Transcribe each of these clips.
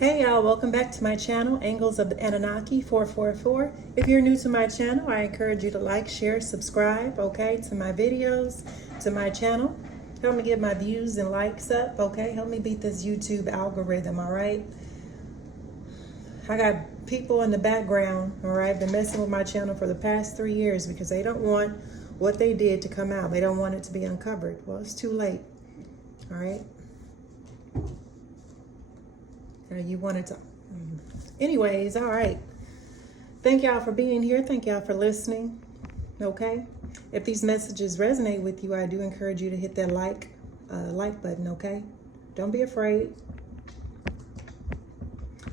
Hey y'all, welcome back to my channel, Angles of the Anunnaki 444. If you're new to my channel, I encourage you to like, share, subscribe, okay, to my videos, to my channel. Help me get my views and likes up, okay? Help me beat this YouTube algorithm, all right? I got people in the background, all right, been messing with my channel for the past 3 years because they don't want what they did to come out. They don't want it to be uncovered. Well, it's too late, all right? You wanted to. Anyways, all right. Thank y'all for being here. Thank y'all for listening. Okay. If these messages resonate with you, I do encourage you to hit that like button. Okay. Don't be afraid.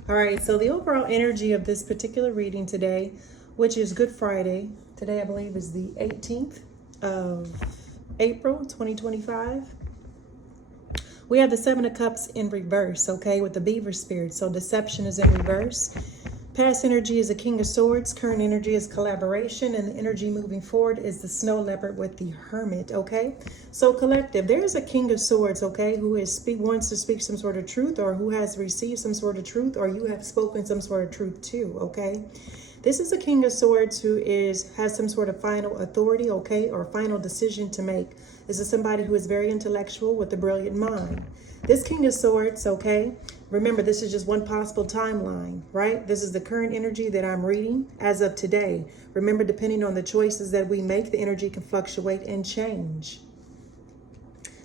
All right. So the overall energy of this particular reading today, which is Good Friday. Today, I believe, is the 18th of April, 2025. We have the Seven of Cups in reverse, okay, with the Beaver Spirit. So deception is in reverse. Past energy is the King of Swords. Current energy is collaboration. And the energy moving forward is the Snow Leopard with the Hermit, okay? So collective, there's a King of Swords, okay, who wants to speak some sort of truth, or who has received some sort of truth, or you have spoken some sort of truth too, okay? This is a King of Swords who has some sort of final authority, okay, or final decision to make. This is somebody who is very intellectual with a brilliant mind. This King of Swords, okay, remember, this is just one possible timeline, right? This is the current energy that I'm reading as of today. Remember, depending on the choices that we make, the energy can fluctuate and change.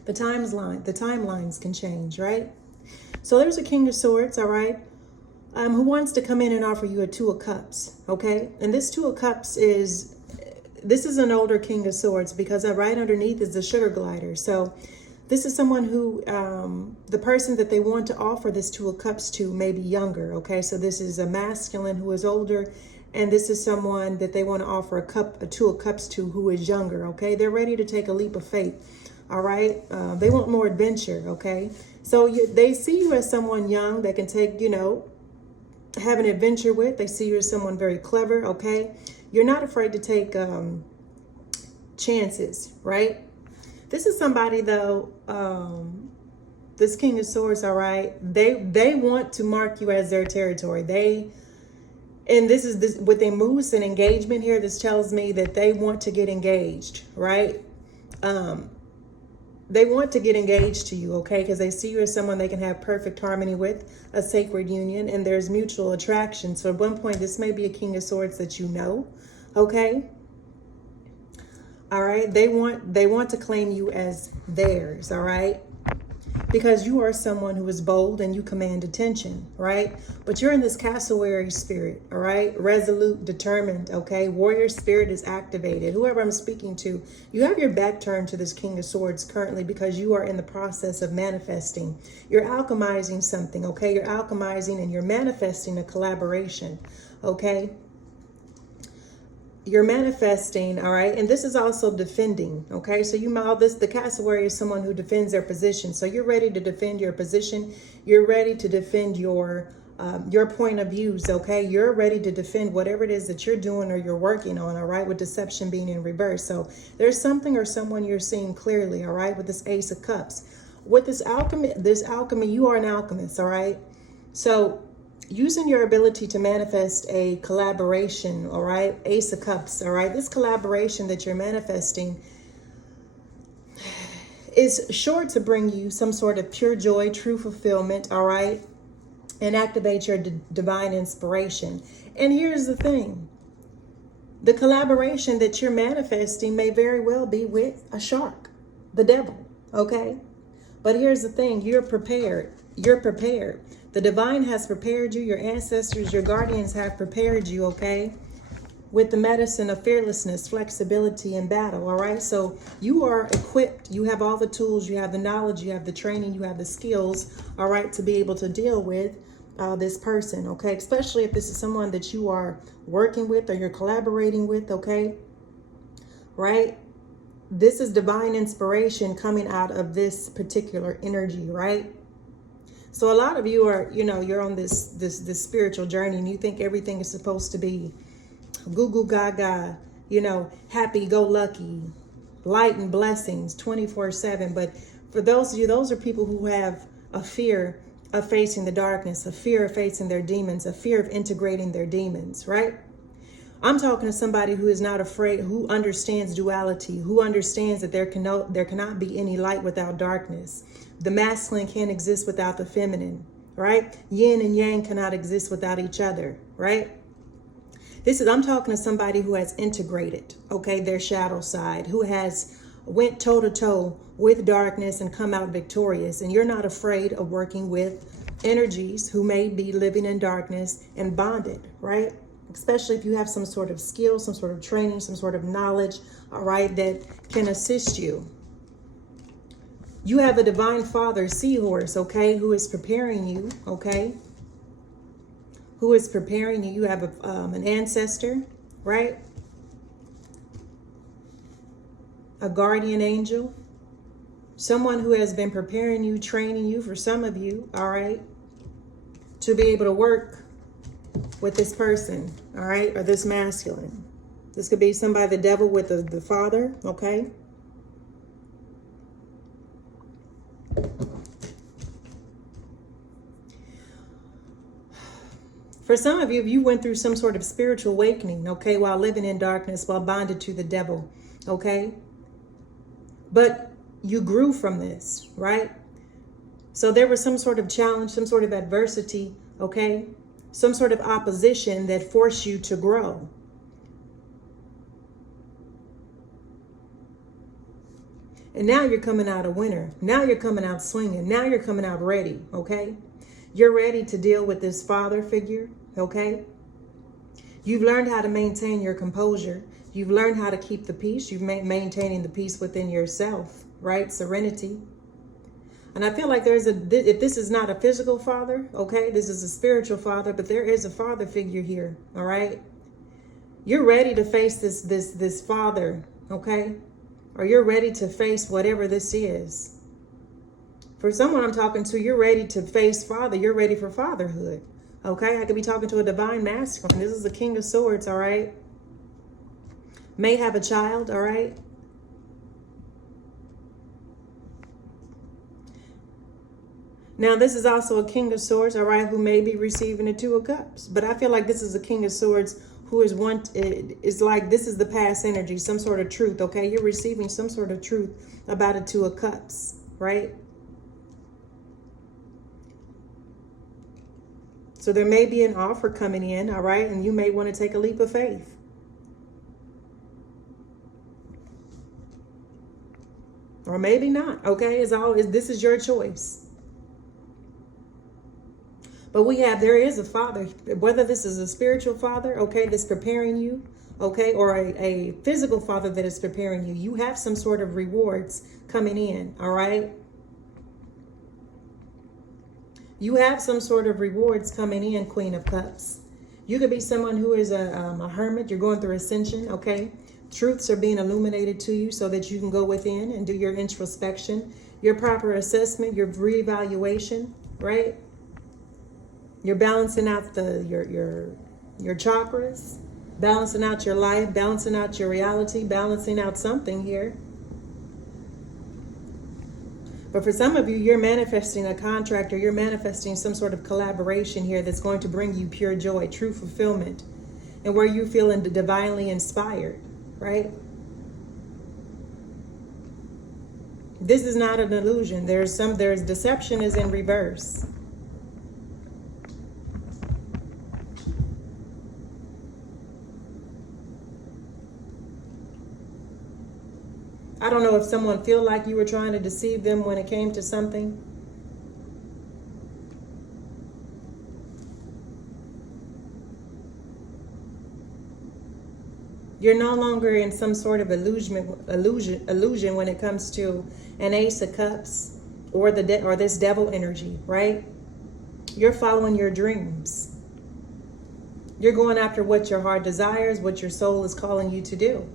The timelines can change, right? So there's a King of Swords, all right, who wants to come in and offer you a Two of Cups, okay? And this Two of Cups this is an older King of Swords because right underneath is the Sugar Glider. So this is someone who, the person that they want to offer this Two of Cups to may be younger, okay? So this is a masculine who is older, and this is someone that they want to offer a Two of Cups to who is younger, okay? They're ready to take a leap of faith, all right? They want more adventure, okay? So they see you as someone young that can take, have an adventure with. They see you as someone very clever, okay? You're not afraid to take chances, right? This is somebody, though, this King of Swords, all right, they want to mark you as their territory. This is with their moves and engagement here, this tells me that they want to get engaged, right? They want to get engaged to you, okay? Because they see you as someone they can have perfect harmony with, a sacred union, and there's mutual attraction. So at one point, this may be a King of Swords that you know, okay? All right, they want to claim you as theirs, all right? Because you are someone who is bold and you command attention, right? But you're in this cassowary spirit, all right? Resolute, determined, okay? Warrior spirit is activated. Whoever I'm speaking to, you have your back turned to this King of Swords currently because you are in the process of manifesting. You're alchemizing something, okay? You're alchemizing and you're manifesting a collaboration, okay? You're manifesting, all right? And this is also defending, okay? So the cassowary is someone who defends their position. So you're ready to defend your position. You're ready to defend your point of views, okay? You're ready to defend whatever it is that you're doing or you're working on, all right? With deception being in reverse. So there's something or someone you're seeing clearly, all right? With this Ace of Cups. With this alchemy, you are an alchemist, all right? So using your ability to manifest a collaboration, all right? Ace of Cups, all right? This collaboration that you're manifesting is sure to bring you some sort of pure joy, true fulfillment, all right? And activate your divine inspiration. And here's the thing. The collaboration that you're manifesting may very well be with a shark, the devil, okay? But here's the thing. You're prepared. You're prepared. The divine has prepared you. Your ancestors, your guardians have prepared you, okay? With the medicine of fearlessness, flexibility, and battle, all right? So you are equipped. You have all the tools. You have the knowledge. You have the training. You have the skills, all right, to be able to deal with this person, okay? Especially if this is someone that you are working with or you're collaborating with, okay? Right? This is divine inspiration coming out of this particular energy, right? So a lot of you are, you're on this spiritual journey and you think everything is supposed to be goo goo gaga, happy go lucky, light and blessings 24/7. But for those of you, those are people who have a fear of facing the darkness, a fear of facing their demons, a fear of integrating their demons, right? I'm talking to somebody who is not afraid, who understands duality, who understands that there cannot be any light without darkness. The masculine can't exist without the feminine, right? Yin and yang cannot exist without each other, right? I'm talking to somebody who has integrated, okay, their shadow side, who has went toe to toe with darkness and come out victorious. And you're not afraid of working with energies who may be living in darkness and bonded, right? Especially if you have some sort of skill, some sort of training, some sort of knowledge, all right, that can assist you. You have a divine father, seahorse, okay, who is preparing you, okay? Who is preparing you. You have an ancestor, right? A guardian angel. Someone who has been preparing you, training you, for some of you, all right, to be able to work with this person, all right, or this masculine. This could be somebody, the devil with the father, okay? For some of you, if you went through some sort of spiritual awakening, okay, while living in darkness, while bonded to the devil, okay? But you grew from this, right? So there was some sort of challenge, some sort of adversity, okay? Some sort of opposition that forced you to grow. And now you're coming out a winner. Now you're coming out swinging. Now you're coming out ready, okay? You're ready to deal with this father figure, okay? You've learned how to maintain your composure. You've learned how to keep the peace. You've maintaining the peace within yourself, right? Serenity. And I feel like if this is not a physical father, okay, this is a spiritual father, but there is a father figure here, all right? You're ready to face this father, okay? Or you're ready to face whatever this is. For someone I'm talking to, you're ready to face father. You're ready for fatherhood, okay? I could be talking to a divine masculine. This is the King of Swords, all right? May have a child, all right? Now, this is also a King of Swords, all right, who may be receiving a Two of Cups. But I feel like this is a King of Swords who is like, this is the past energy, some sort of truth, okay? You're receiving some sort of truth about a Two of Cups, right? So there may be an offer coming in, all right? And you may want to take a leap of faith. Or maybe not, okay? This is your choice. But there is a father, whether this is a spiritual father, okay, that's preparing you, okay, or a physical father that is preparing you. You have some sort of rewards coming in, all right? You have some sort of rewards coming in, Queen of Cups. You could be someone who is a hermit. You're going through ascension, okay? Truths are being illuminated to you so that you can go within and do your introspection, your proper assessment, your reevaluation, right? You're balancing out your chakras, balancing out your life, balancing out your reality, balancing out something here. But for some of you, you're manifesting a contract, or you're manifesting some sort of collaboration here that's going to bring you pure joy, true fulfillment, and where you're feeling divinely inspired, right? This is not an illusion. There's deception is in reverse. I don't know if someone feel like you were trying to deceive them when it came to something. You're no longer in some sort of illusion when it comes to an Ace of Cups or this devil energy, right? You're following your dreams. You're going after what your heart desires, what your soul is calling you to do.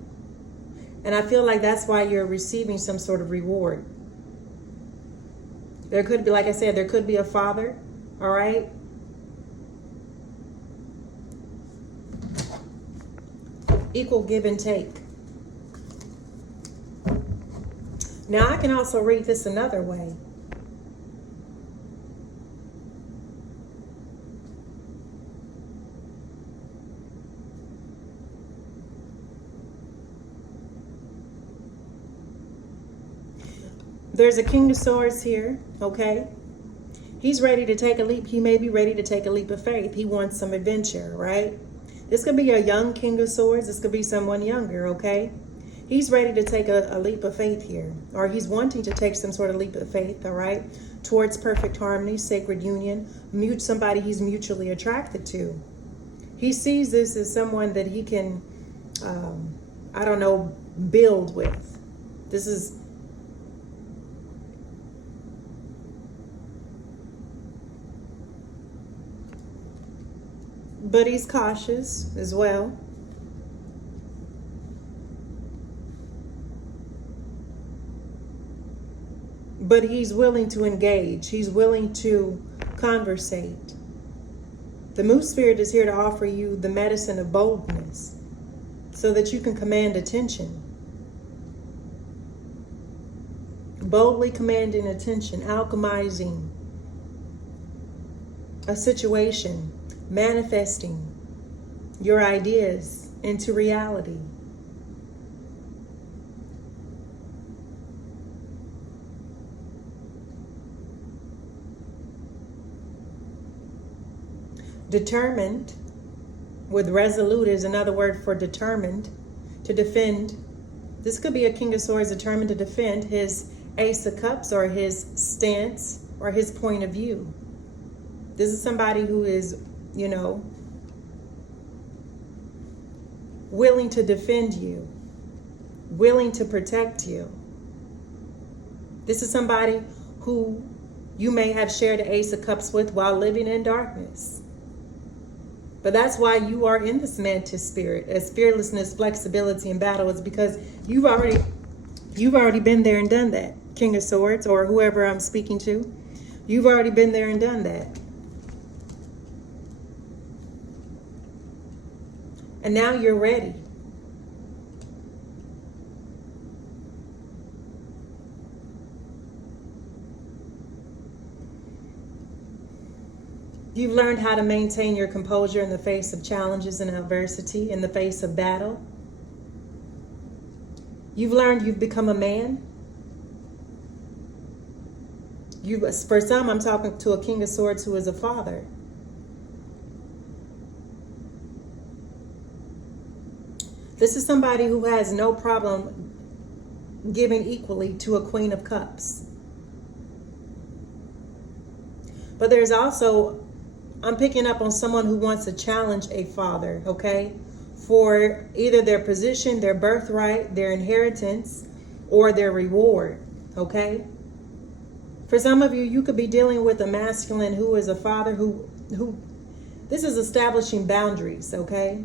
And I feel like that's why you're receiving some sort of reward. There could be, like I said, there could be a father, all right? Equal give and take. Now, I can also read this another way. There's a King of Swords here, okay? He's ready to take a leap. He may be ready to take a leap of faith. He wants some adventure, right? This could be a young King of Swords. This could be someone younger, okay? He's ready to take a leap of faith here, or he's wanting to take some sort of leap of faith, all right, towards perfect harmony, sacred union, somebody he's mutually attracted to. He sees this as someone that he can, I don't know, build with. This is, but he's cautious as well. But he's willing to engage. He's willing to conversate. The Moose Spirit is here to offer you the medicine of boldness so that you can command attention. Boldly commanding attention, alchemizing a situation, manifesting your ideas into reality. Determined, with resolute is another word for determined, to defend. This could be a King of Swords determined to defend his Ace of Cups or his stance or his point of view. This is somebody who is, you know, willing to defend you, willing to protect you. This is somebody who you may have shared the Ace of Cups with while living in darkness. But that's why you are in this mantis spirit, as fearlessness, flexibility, and battle. Is because you've already been there and done that, King of Swords, or whoever I'm speaking to. You've already been there and done that. And now you're ready. You've learned how to maintain your composure in the face of challenges and adversity, in the face of battle. You've learned you've become a man. For some, I'm talking to a King of Swords who is a father. This is somebody who has no problem giving equally to a Queen of Cups. But there's also, I'm picking up on someone who wants to challenge a father, okay? For either their position, their birthright, their inheritance, or their reward, okay? For some of you, you could be dealing with a masculine who is a father who this is establishing boundaries, okay?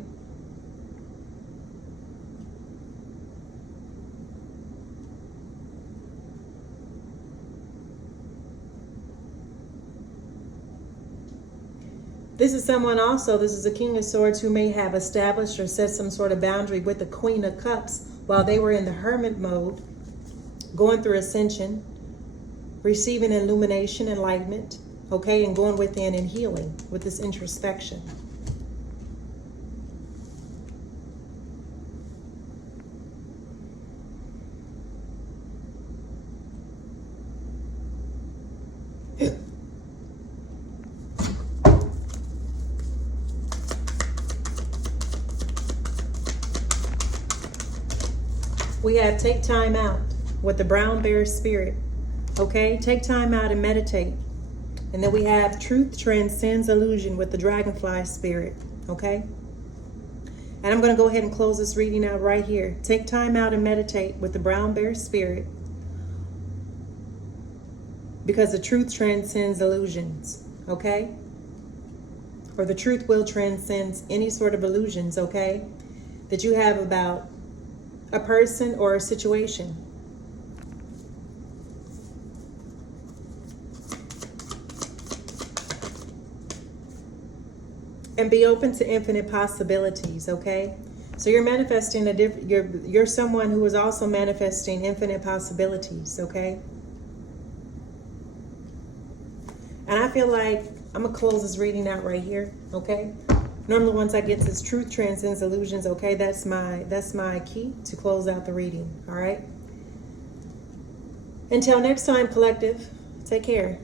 This is someone also, this is a King of Swords who may have established or set some sort of boundary with the Queen of Cups while they were in the hermit mode, going through ascension, receiving illumination, enlightenment, okay, and going within and healing with this introspection. We have take time out with the brown bear spirit, okay? Take time out and meditate. And then we have truth transcends illusion with the dragonfly spirit, okay? And I'm going to go ahead and close this reading out right here. Take time out and meditate with the brown bear spirit, because the truth transcends illusions, okay? Or the truth will transcend any sort of illusions, okay, that you have about a person or a situation. And be open to infinite possibilities, okay? So you're manifesting you're someone who is also manifesting infinite possibilities, okay? And I feel like I'm gonna close this reading out right here, okay? Normally once I get this truth transcends illusions, okay, that's my key to close out the reading, all right? Until next time, collective, take care.